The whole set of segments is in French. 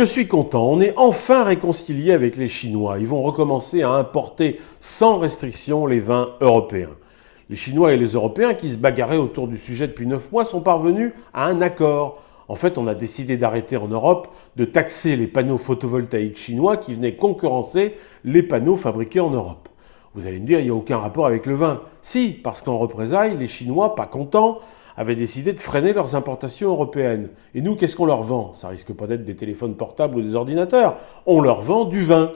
Je suis content, on est enfin réconcilié avec les Chinois. Ils vont recommencer à importer sans restriction les vins européens. Les Chinois et les Européens qui se bagarraient autour du sujet depuis 9 mois sont parvenus à un accord. En fait, on a décidé d'arrêter en Europe de taxer les panneaux photovoltaïques chinois qui venaient concurrencer les panneaux fabriqués en Europe. Vous allez me dire, il n'y a aucun rapport avec le vin. Si, parce qu'en représailles, les Chinois, pas contents, avaient décidé de freiner leurs importations européennes. Et nous, qu'est-ce qu'on leur vend? Ça risque pas d'être des téléphones portables ou des ordinateurs. On leur vend du vin.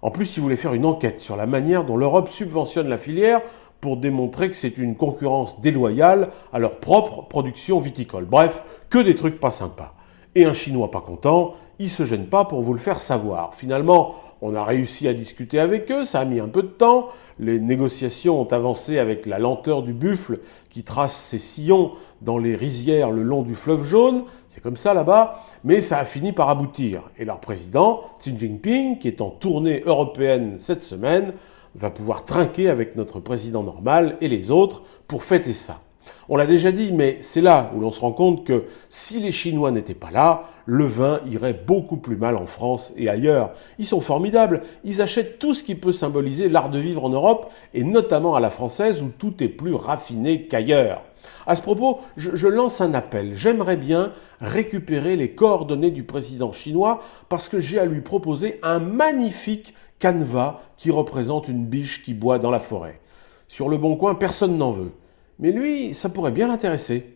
En plus, ils voulaient faire une enquête sur la manière dont l'Europe subventionne la filière pour démontrer que c'est une concurrence déloyale à leur propre production viticole. Bref, que des trucs pas sympas. Et un Chinois pas content, il se gêne pas pour vous le faire savoir. Finalement, on a réussi à discuter avec eux, ça a mis un peu de temps. Les négociations ont avancé avec la lenteur du buffle qui trace ses sillons dans les rizières le long du fleuve jaune. C'est comme ça là-bas, mais ça a fini par aboutir. Et leur président, Xi Jinping, qui est en tournée européenne cette semaine, va pouvoir trinquer avec notre président normal et les autres pour fêter ça. On l'a déjà dit, mais c'est là où l'on se rend compte que si les Chinois n'étaient pas là, le vin irait beaucoup plus mal en France et ailleurs. Ils sont formidables, ils achètent tout ce qui peut symboliser l'art de vivre en Europe, et notamment à la française où tout est plus raffiné qu'ailleurs. À ce propos, je lance un appel. J'aimerais bien récupérer les coordonnées du président chinois parce que j'ai à lui proposer un magnifique canevas qui représente une biche qui boit dans la forêt. Sur le Bon Coin, personne n'en veut. Mais lui, ça pourrait bien l'intéresser.